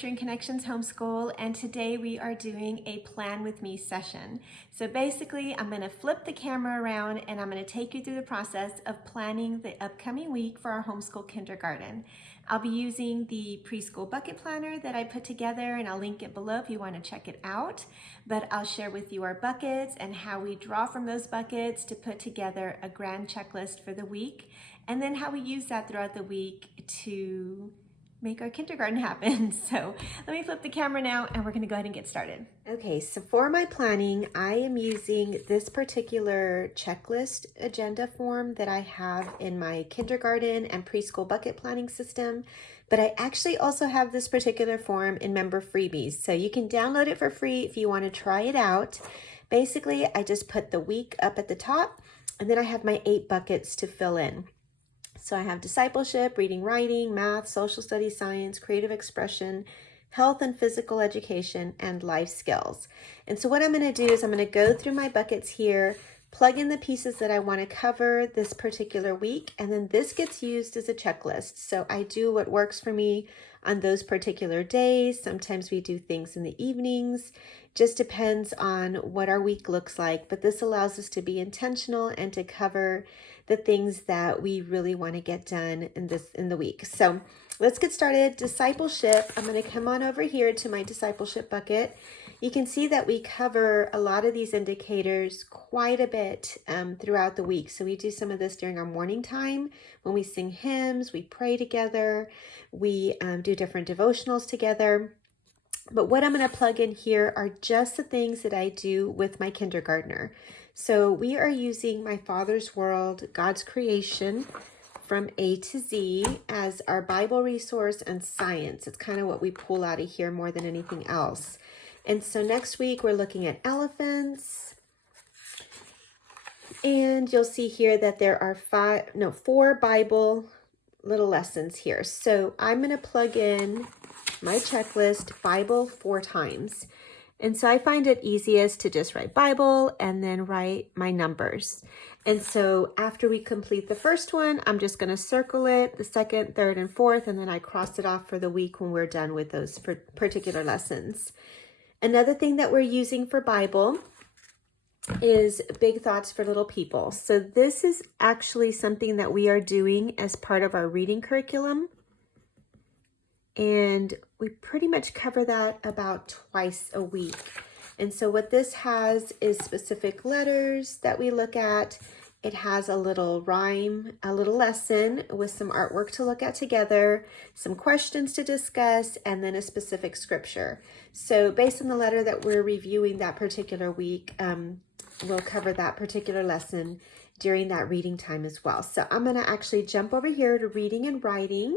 Nurturing Connections Homeschool, and today we are doing a Plan With Me session. So basically, I'm going to flip the camera around and I'm going to take you through the process of planning the upcoming week for our homeschool kindergarten. I'll be using the preschool bucket planner that I put together, and I'll link it below if you want to check it out. But I'll share with you our buckets and how we draw from those buckets to put together a grand checklist for the week, and then how we use that throughout the week to make our kindergarten happen. So let me flip the camera now and we're going to go ahead and get started. Okay, so for my planning, I am using this particular checklist agenda form that I have in my kindergarten and preschool bucket planning system, but I actually also have this particular form in member freebies. So you can download it for free if you want to try it out. Basically, I just put the week up at the top, and then I have my 8 buckets to fill in. So I have discipleship, reading, writing, math, social studies, science, creative expression, health and physical education, and life skills. And so what I'm going to do is I'm going to go through my buckets here, plug in the pieces that I want to cover this particular week, and then this gets used as a checklist. So I do what works for me on those particular days. Sometimes we do things in the evenings. Just depends on what our week looks like, but this allows us to be intentional and to cover the things that we really want to get done in the week. So let's get started. Discipleship. I'm going to come on over here to my discipleship bucket. You can see that we cover a lot of these indicators quite a bit throughout the week. So we do some of this during our morning time when we sing hymns, we pray together, we do different devotionals together. But what I'm going to plug in here are just the things that I do with my kindergartner. So we are using My Father's World, God's Creation from A to Z as our Bible resource and science. It's kind of what we pull out of here more than anything else. And so next week we're looking at elephants. And you'll see here that there are 4 Bible little lessons here. So I'm going to plug in my checklist, Bible 4 times. And so I find it easiest to just write Bible and then write my numbers. And so after we complete the first one, I'm just going to circle it, the second, third, and fourth, and then I cross it off for the week when we're done with those particular lessons. Another thing that we're using for Bible is Big Thoughts for Little People. So this is actually something that we are doing as part of our reading curriculum. And we pretty much cover that about twice a week. And so what this has is specific letters that we look at. It has a little rhyme, a little lesson with some artwork to look at together, some questions to discuss, and then a specific scripture. So based on the letter that we're reviewing that particular week, we'll cover that particular lesson during that reading time as well. So I'm going to actually jump over here to reading and writing.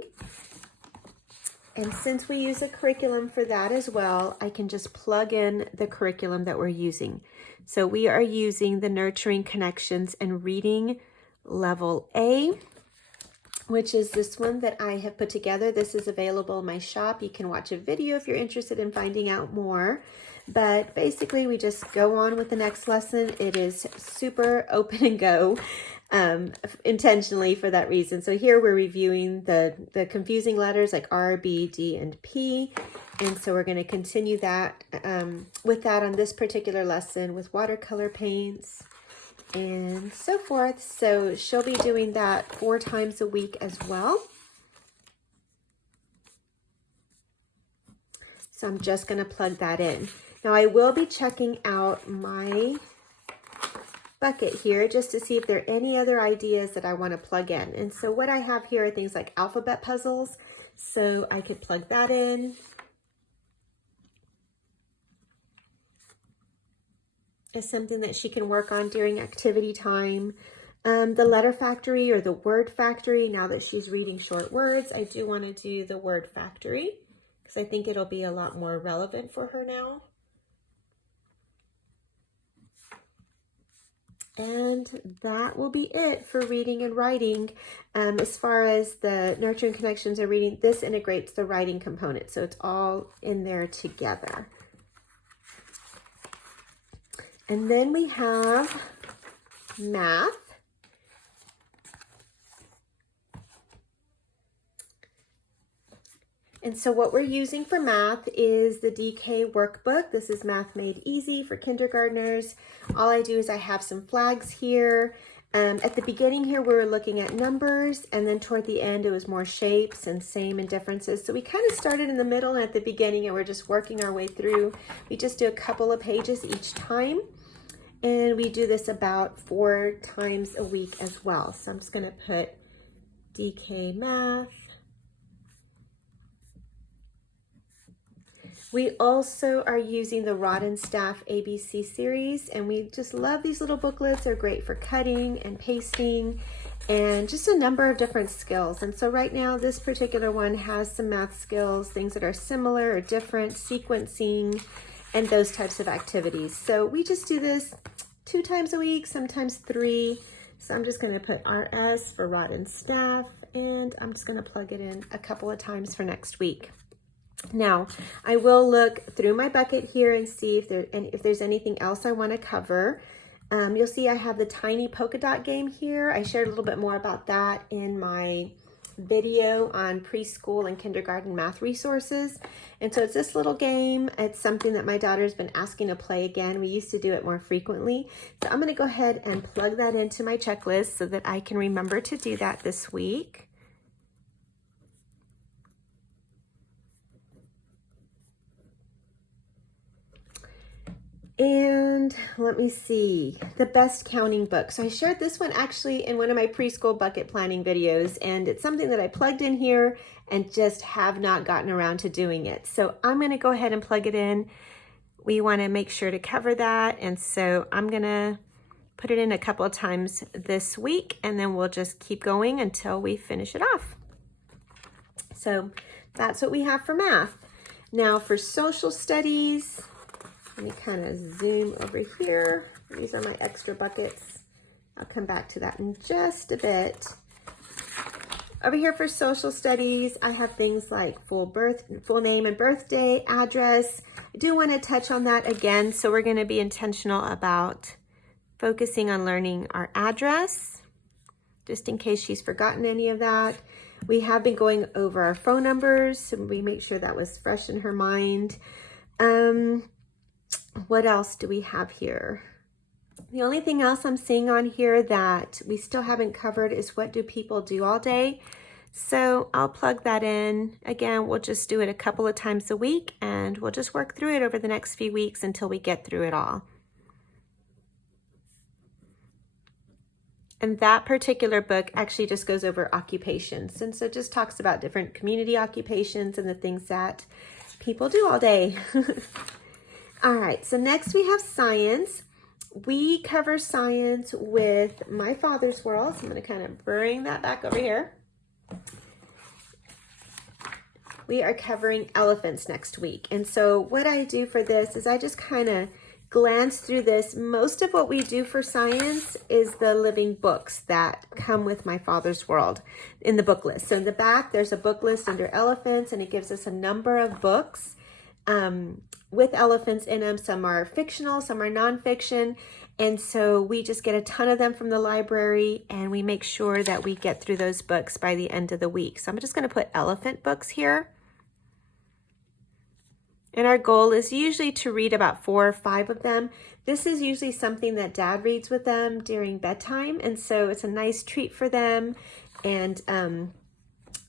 And since we use a curriculum for that as well, I can just plug in the curriculum that we're using. So we are using the Nurturing Connections and Reading Level A, which is this one that I have put together. This is available in my shop. You can watch a video if you're interested in finding out more. But basically, we just go on with the next lesson. It is super open and go. Intentionally for that reason. So here we're reviewing the confusing letters like R, B, D, and P. And so we're going to continue that with that on this particular lesson with watercolor paints and so forth. So she'll be doing that 4 times a week as well. So I'm just going to plug that in. Now I will be checking out my bucket here just to see if there are any other ideas that I want to plug in. And so what I have here are things like alphabet puzzles. So I could plug that in. It's something that she can work on during activity time. The letter factory or the word factory, now that she's reading short words, I do want to do the word factory because I think it'll be a lot more relevant for her now. And that will be it for reading and writing. As far as the Nurturing Connections and Reading, this integrates the writing component. So it's all in there together. And then we have math. And so what we're using for math is the DK workbook. This is Math Made Easy for kindergartners. All I do is I have some flags here. At the beginning here, we were looking at numbers, and then toward the end, it was more shapes and same and differences. So we kind of started in the middle and at the beginning, and we're just working our way through. We just do a couple of pages each time, and we do this about 4 times a week as well. So I'm just gonna put DK Math. We also are using the Rod and Staff ABC series, and we just love these little booklets. They're great for cutting and pasting and just a number of different skills. And so right now, this particular one has some math skills, things that are similar or different, sequencing, and those types of activities. So we just do this 2 times a week, sometimes 3. So I'm just gonna put RS for Rod and Staff, and I'm just gonna plug it in a couple of times for next week. Now, I will look through my bucket here and see if there's anything else I want to cover. You'll see I have the tiny polka dot game here. I shared a little bit more about that in my video on preschool and kindergarten math resources. And so it's this little game. It's something that my daughter's been asking to play again. We used to do it more frequently. So I'm going to go ahead and plug that into my checklist so that I can remember to do that this week. And let me see, the best counting book. So I shared this one actually in one of my preschool bucket planning videos, and it's something that I plugged in here and just have not gotten around to doing it. So I'm going to go ahead and plug it in. We want to make sure to cover that, and so I'm going to put it in a couple of times this week, and then we'll just keep going until we finish it off. So that's what we have for math. Now for social studies, let me kind of zoom over here. These are my extra buckets. I'll come back to that in just a bit. Over here for social studies, I have things like full name and birthday, address. I do want to touch on that again, so we're going to be intentional about focusing on learning our address, just in case she's forgotten any of that. We have been going over our phone numbers, so we make sure that was fresh in her mind. What else do we have here? The only thing else I'm seeing on here that we still haven't covered is what do people do all day? So I'll plug that in. Again, we'll just do it a couple of times a week, and we'll just work through it over the next few weeks until we get through it all. And that particular book actually just goes over occupations. And so it just talks about different community occupations and the things that people do all day. All right, so next we have science. We cover science with My Father's World. So I'm going to kind of bring that back over here. We are covering elephants next week. And so what I do for this is I just kind of glance through this. Most of what we do for science is the living books that come with My Father's World in the book list. So in the back, there's a book list under elephants, and it gives us a number of books with elephants in them. Some are fictional, some are nonfiction. And so we just get a ton of them from the library, and we make sure that we get through those books by the end of the week. So I'm just going to put elephant books here. And our goal is usually to read about 4 or 5 of them. This is usually something that Dad reads with them during bedtime. And so it's a nice treat for them. And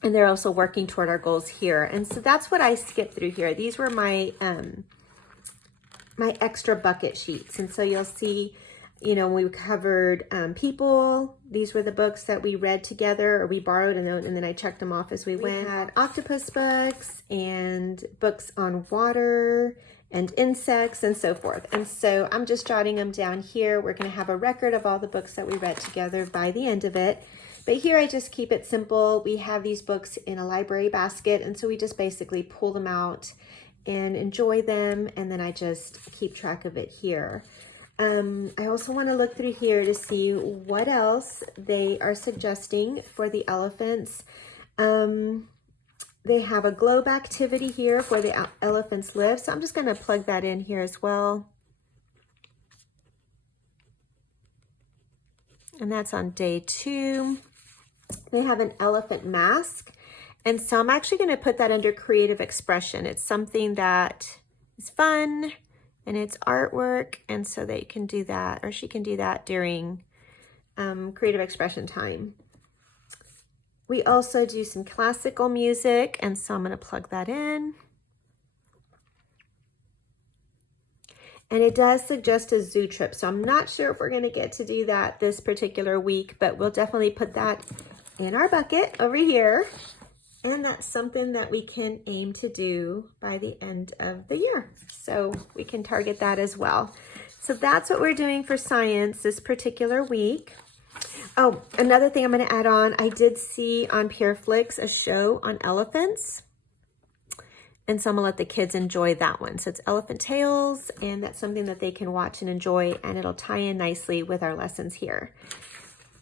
they're also working toward our goals here. And so that's what I skipped through here. These were my my extra bucket sheets. And so you'll see, you know, we covered people. These were the books that we read together or we borrowed, and then I checked them off as we went. We had octopus books and books on water and insects and so forth. And so I'm just jotting them down here. We're going to have a record of all the books that we read together by the end of it. But here I just keep it simple. We have these books in a library basket, and so we just basically pull them out and enjoy them, and then I just keep track of it here. I also want to look through here to see what else they are suggesting for the elephants. They have a globe activity here where the elephants live, so I'm just going to plug that in here as well. And that's on day 2. They have an elephant mask, And so I'm actually going to put that under creative expression. It's something that is fun and it's artwork, and so they can do that, or she can do that during creative expression time. We also do some classical music, and so I'm going to plug that in. And it does suggest a zoo trip, so I'm not sure if we're going to get to do that this particular week, but we'll definitely put that in our bucket over here. And that's something that we can aim to do by the end of the year. So we can target that as well. So that's what we're doing for science this particular week. Oh, another thing I'm going to add on, I did see on PureFlix a show on elephants. And so I'm going to let the kids enjoy that one. So it's Elephant Tales, and that's something that they can watch and enjoy, and it'll tie in nicely with our lessons here.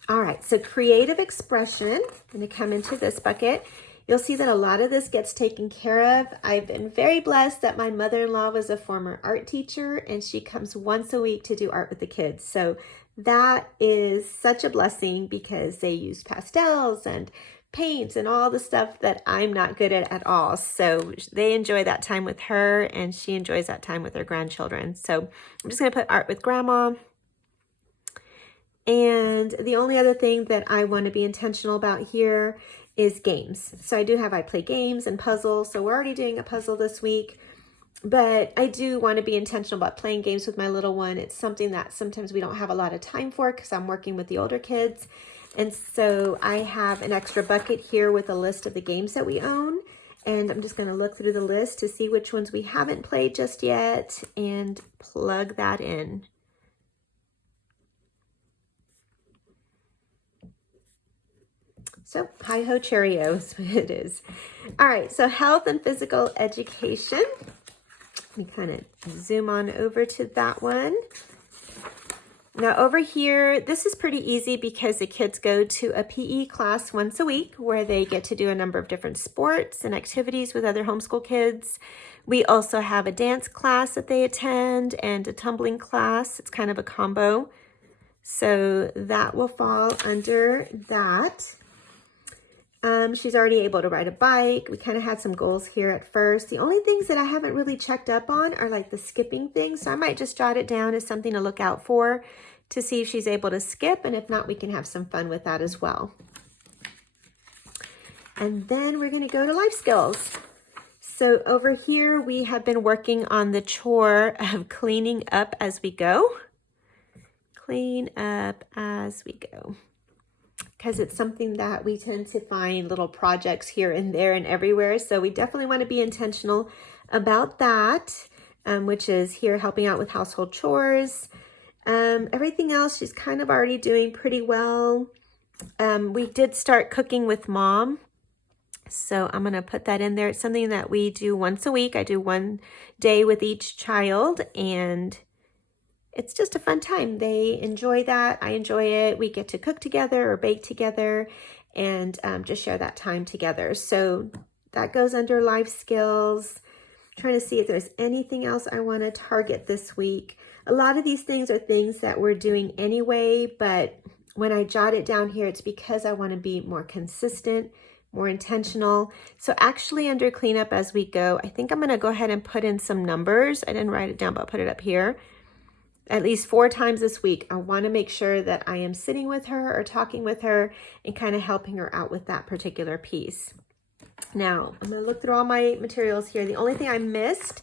All right, so creative expression, I'm going to come into this bucket. You'll see that a lot of this gets taken care of. I've been very blessed that my mother-in-law was a former art teacher, and she comes once a week to do art with the kids. So that is such a blessing because they use pastels and paints and all the stuff that I'm not good at all. So they enjoy that time with her, and she enjoys that time with her grandchildren. So I'm just going to put art with grandma. And the only other thing that I want to be intentional about here is games. So I play games and puzzles. So we're already doing a puzzle this week, but I do want to be intentional about playing games with my little one. It's something that sometimes we don't have a lot of time for because I'm working with the older kids. And so I have an extra bucket here with a list of the games that we own. And I'm just going to look through the list to see which ones we haven't played just yet and plug that in. So, hi-ho Cheerios, it is. All right, so health and physical education. Let me kind of zoom on over to that one. Now over here, this is pretty easy because the kids go to a PE class once a week where they get to do a number of different sports and activities with other homeschool kids. We also have a dance class that they attend and a tumbling class. It's kind of a combo. So that will fall under that. She's already able to ride a bike. We kind of had some goals here at first. The only things that I haven't really checked up on are like the skipping things. So I might just jot it down as something to look out for to see if she's able to skip. And if not, we can have some fun with that as well. And then we're going to go to life skills. So over here, we have been working on the chore of cleaning up as we go. Clean up as we go. Because it's something that we tend to find little projects here and there and everywhere. So we definitely want to be intentional about that, which is here helping out with household chores. Everything else she's kind of already doing pretty well. We did start cooking with mom. So I'm going to put that in there. It's something that we do once a week. I do one day with each child, and it's just a fun time. They enjoy that. I enjoy it. We get to cook together or bake together and just share that time together. So that goes under life skills. I'm trying to see if there's anything else I want to target this week. A lot of these things are things that we're doing anyway, but when I jot it down here, it's because I want to be more consistent, more intentional. So actually under cleanup as we go, I think I'm going to go ahead and put in some numbers. I didn't write it down, but I'll put it up here. At least 4 times this week, I want to make sure that I am sitting with her or talking with her and kind of helping her out with that particular piece. Now, I'm going to look through all my materials here. The only thing I missed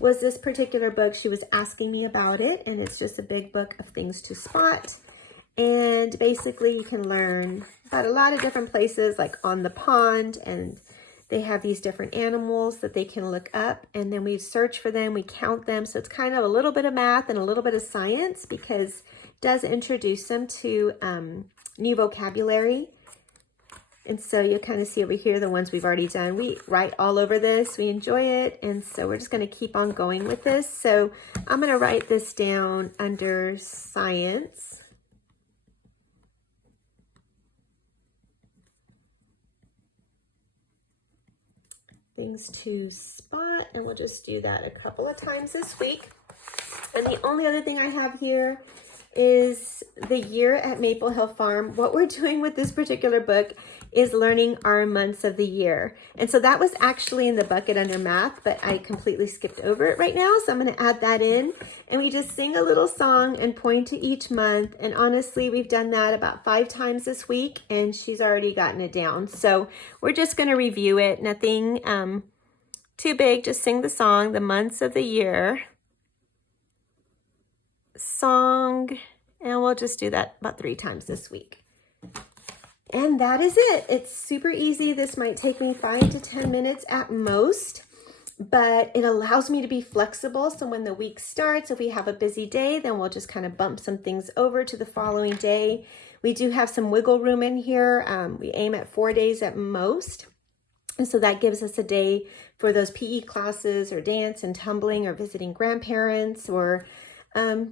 was this particular book. She was asking me about it, and it's just a big book of things to spot. And basically, you can learn about a lot of different places, like on the pond, and they have these different animals that they can look up, and then we search for them, we count them. So it's kind of a little bit of math and a little bit of science because it does introduce them to new vocabulary. And so you'll kind of see over here the ones we've already done. We write all over this, we enjoy it, and so we're just going to keep on going with this. So I'm going to write this down under science. Things to spot, and we'll just do that a couple of times this week. And the only other thing I have here is the year at Maple Hill Farm. What we're doing with this particular book is learning our months of the year. And so that was actually in the bucket under math, but I completely skipped over it right now. So I'm going to add that in. And we just sing a little song and point to each month. And honestly, we've done that about 5 times this week, and she's already gotten it down. So we're just going to review it. Nothing too big. Just sing the song, the months of the year. Song, and we'll just do that about 3 times this week. And that is it. It's super easy. This might take me 5 to 10 minutes at most, but it allows me to be flexible. So when the week starts, if we have a busy day, then we'll just kind of bump some things over to the following day. We do have some wiggle room in here. We aim at 4 days at most. And so that gives us a day for those PE classes or dance and tumbling or visiting grandparents or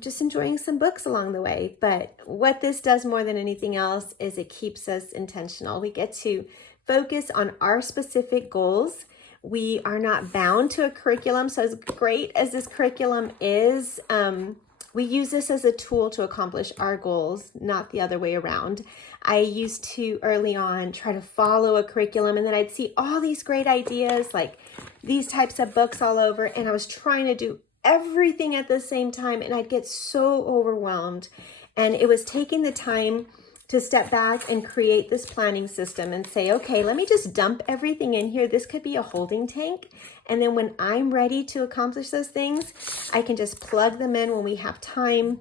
just enjoying some books along the way. But what this does more than anything else is it keeps us intentional. We get to focus on our specific goals. We are not bound to a curriculum. So as great as this curriculum is, we use this as a tool to accomplish our goals, not the other way around. I used to early on try to follow a curriculum, and then I'd see all these great ideas, like these types of books all over, and I was trying to do everything at the same time, and I'd get so overwhelmed. And it was taking the time to step back and create this planning system and say, okay, let me just dump everything in here. This could be a holding tank. And then when I'm ready to accomplish those things, I can just plug them in when we have time,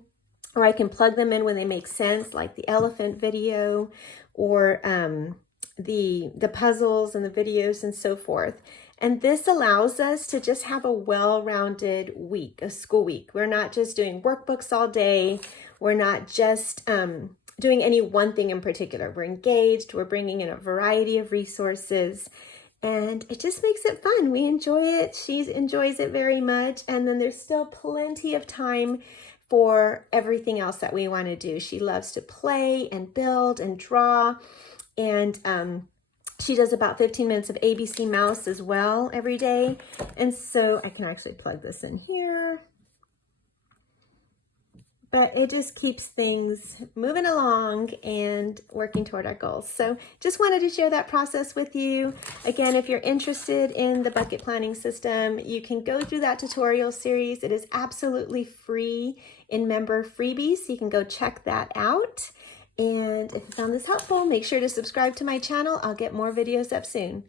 or I can plug them in when they make sense, like the elephant video or the puzzles and the videos and so forth. And this allows us to just have a well-rounded week, a school week. We're not just doing workbooks all day. We're not just doing any one thing in particular. We're engaged. We're bringing in a variety of resources. And it just makes it fun. We enjoy it. She enjoys it very much. And then there's still plenty of time for everything else that we want to do. She loves to play and build and draw. And she does about 15 minutes of ABC Mouse as well every day. And so I can actually plug this in here. But it just keeps things moving along and working toward our goals. So just wanted to share that process with you. Again, if you're interested in the bucket planning system, you can go through that tutorial series. It is absolutely free in member freebies, so you can go check that out. And if you found this helpful, make sure to subscribe to my channel. I'll get more videos up soon.